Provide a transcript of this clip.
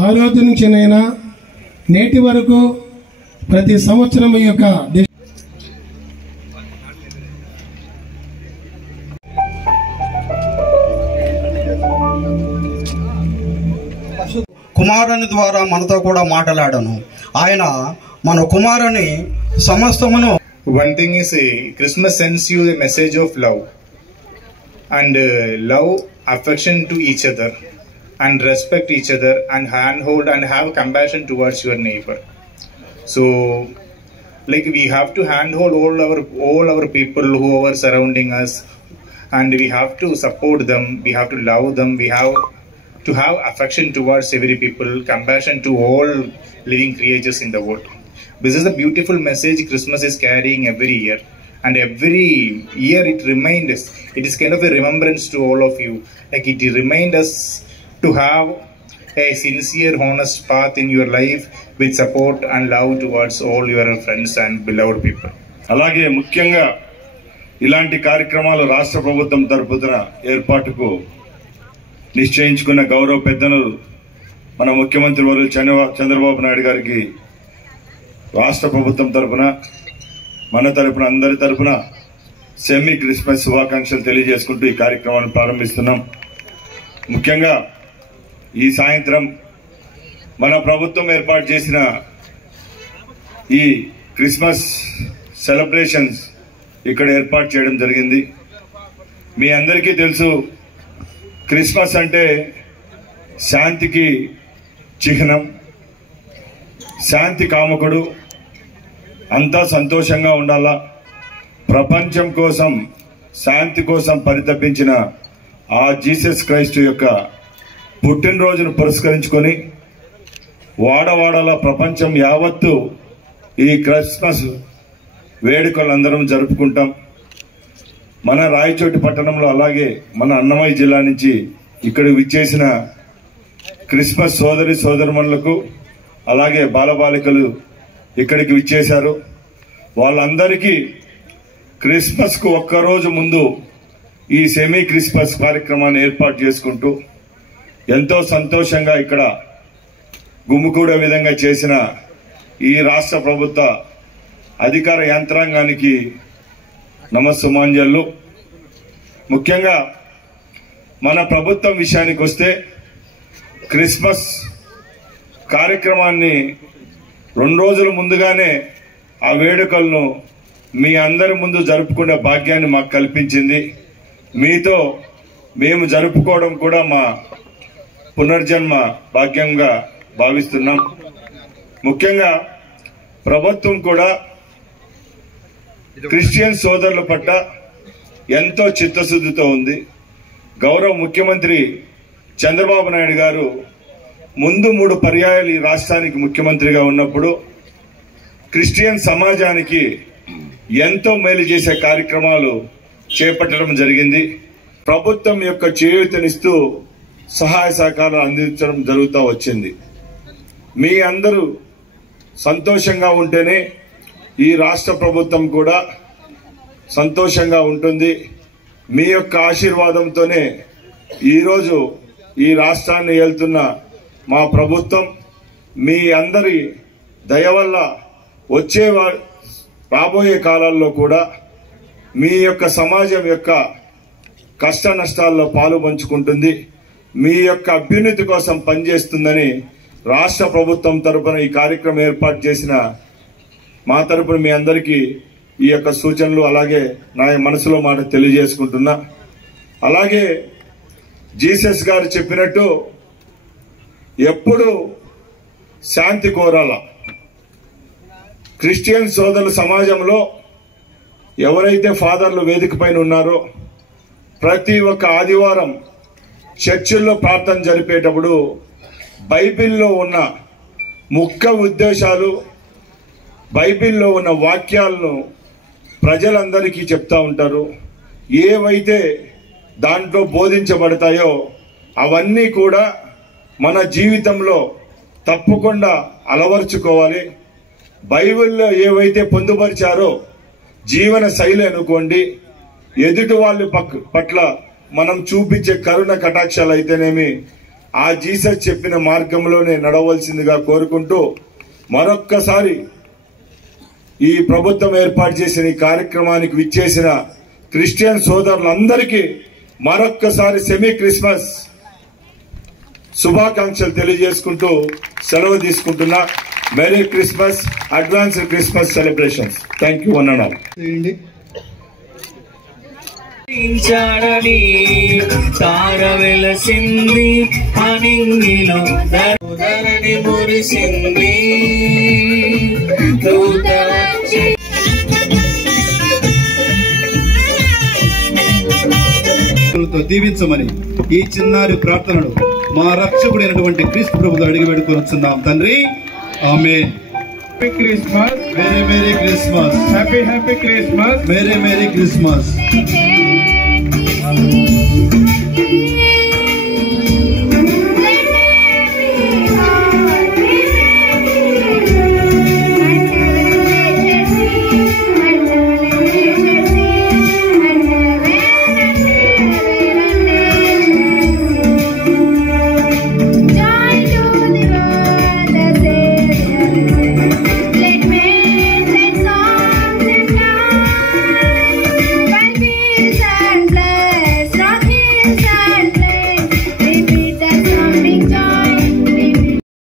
ఆ రోజు నుంచినైనా నేటి వరకు ప్రతి సంవత్సరం ఈ యొక్క కుమారుని ద్వారా మనతో కూడా మాట్లాడాను. ఆయన మన కుమారుని సమస్తమును. One thing is, Christmas sends you a message of love and love, affection to each other and respect each other and handhold and have compassion towards your neighbor. So like we have to handhold all our people who are surrounding us, and we have to support them, we have to love them, we have to have affection towards every people, compassion to all living creatures in the world. This is the beautiful message Christmas is carrying every year, and every year it reminds us. It is kind of a remembrance to all of you. Like it reminds us to have a sincere, honest path in your life with support and love towards all your friends and beloved people. అలాగే ముఖ్యంగా ఇలాంటి కార్యక్రమాలు రాష్ట్ర ప్రభుత్వం తరపున ఏర్పాటుకు నిశ్చయించుకున్న గౌరవ పెద్దలు మన ముఖ్యమంత్రి వర్యులు చంద్రబాబు నాయుడు గారికి రాష్ట్ర ప్రభుత్వం తరపున మన తరపున అందరి తరపున సెమీ క్రిస్మస్ శుభాకాంక్షలు తెలియజేసుకుంటూ ఈ కార్యక్రమాన్ని ప్రారంభిస్తున్నాం. ముఖ్యంగా ఈ సాయంత్రం మన ప్రభుత్వం ఏర్పాటు చేసిన ఈ క్రిస్మస్ సెలబ్రేషన్స్ ఇక్కడ ఏర్పాటు చేయడం జరిగింది. మీ అందరికీ తెలుసు, క్రిస్మస్ అంటే శాంతికి చిహ్నం, శాంతి కాముకుడు, అంతా సంతోషంగా ఉండాలా, ప్రపంచం కోసం శాంతి కోసం పరితపించిన ఆ జీసస్ క్రైస్ట్ యొక్క పుట్టినరోజును పురస్కరించుకొని వాడవాడల ప్రపంచం యావత్తు ఈ క్రిస్మస్ వేడుకలందరం జరుపుకుంటాం. మన రాయచోటి పట్టణంలో అలాగే మన అన్నమయ్య జిల్లా నుంచి ఇక్కడ విచ్చేసిన క్రిస్మస్ సోదరి సోదరుమణులకు అలాగే బాలబాలికలు ఇక్కడికి విచ్చేశారు. వాళ్ళందరికీ క్రిస్మస్కు ఒక్కరోజు ముందు ఈ సెమీ క్రిస్మస్ కార్యక్రమాన్ని ఏర్పాటు చేసుకుంటూ ఎంతో సంతోషంగా ఇక్కడ గుమ్ముకూడే విధంగా చేసిన ఈ రాష్ట్ర ప్రభుత్వ అధికార యంత్రాంగానికి నమస్సుమాంజలు. ముఖ్యంగా మన ప్రభుత్వం విషయానికి వస్తే క్రిస్మస్ కార్యక్రమాన్ని 2 రోజుల ముందుగానే ఆ వేడుకలను మీ అందరి ముందు జరుపుకునే భాగ్యాన్ని మాకు కల్పించింది. మీతో మేము జరుపుకోవడం కూడా మా పునర్జన్మ భాగ్యంగా భావిస్తున్నాం. ముఖ్యంగా ప్రభుత్వం కూడా క్రిస్టియన్ సోదరుల పట్ల ఎంతో చిత్తశుద్ధితో ఉంది. గౌరవ ముఖ్యమంత్రి చంద్రబాబు నాయుడు గారు ముందు 3 పర్యాయాలు ఈ రాష్ట్రానికి ముఖ్యమంత్రిగా ఉన్నప్పుడు క్రిస్టియన్ సమాజానికి ఎంతో మేలు చేసే కార్యక్రమాలు చేపట్టడం జరిగింది. ప్రభుత్వం యొక్క చేయూతనిస్తూ సహాయ సహకారాలు అందించడం జరుగుతూ వచ్చింది. మీ అందరూ సంతోషంగా ఉంటేనే ఈ రాష్ట్ర ప్రభుత్వం కూడా సంతోషంగా ఉంటుంది. మీ యొక్క ఆశీర్వాదంతోనే ఈరోజు ఈ రాష్ట్రాన్ని ఏలుతున్న మా ప్రభుత్వం మీ అందరి దయ వల్ల వచ్చే రాబోయే కాలాల్లో కూడా మీ యొక్క సమాజం యొక్క కష్ట నష్టాల్లో పాలు పంచుకుంటుంది, మీ యొక్క అభ్యున్నతి కోసం పనిచేస్తుందని రాష్ట్ర ప్రభుత్వం తరపున ఈ కార్యక్రమం ఏర్పాటు చేసిన మా తరపున మీ అందరికీ ఈ యొక్క సూచనలు అలాగే నా మనసులో మాట తెలియజేసుకుంటున్నా. అలాగే జీసస్ గారు చెప్పినట్టు ఎప్పుడు శాంతి కోరాల. క్రిస్టియన్ సోదరుల సమాజంలో ఎవరైతే ఫాదర్లు వేదిక పైన ఉన్నారో ప్రతి ఒక్క ఆదివారం చర్చిల్లో ప్రార్థన జరిపేటప్పుడు బైబిల్లో ఉన్న ముఖ్య ఉద్దేశాలు, బైబిల్లో ఉన్న వాక్యాలను ప్రజలందరికీ చెప్తా ఉంటారు. ఏవైతే దాంట్లో బోధించబడతాయో అవన్నీ కూడా మన జీవితంలో తప్పకుండా అలవర్చుకోవాలి. బైబిల్లో ఏవైతే పొందుపరిచారో జీవన శైలి అనుకోండి, ఎదుటి వాళ్ళ పట్ల మనం చూపించే కరుణ కటాక్షాలు అయితేనేమి, ఆ జీసస్ చెప్పిన మార్గంలోనే నడవలసిందిగా కోరుకుంటూ మరొక్కసారి ఈ ప్రభుత్వం ఏర్పాటు చేసిన ఈ కార్యక్రమానికి విచ్చేసిన క్రిస్టియన్ సోదరులందరికీ మరొక్కసారి సెమీ క్రిస్మస్ శుభాకాంక్షలు తెలియజేసుకుంటూ సెలవు తీసుకుంటున్నా. Merry Christmas, advance Christmas celebrations. Thank you one and all. తార వెలసింది అనింగిలో ధరణి మురిసింది దీవించమని ఈ చిన్నారి ప్రార్థనలు మా రక్షకుడైనటువంటి క్రీస్తు ప్రభువుతో అడిగి పెట్టుకుని వచ్చున్నాం తండ్రి. ఆమేన్. Happy Christmas. Merry Merry Christmas. Happy Christmas. Merry Merry Christmas.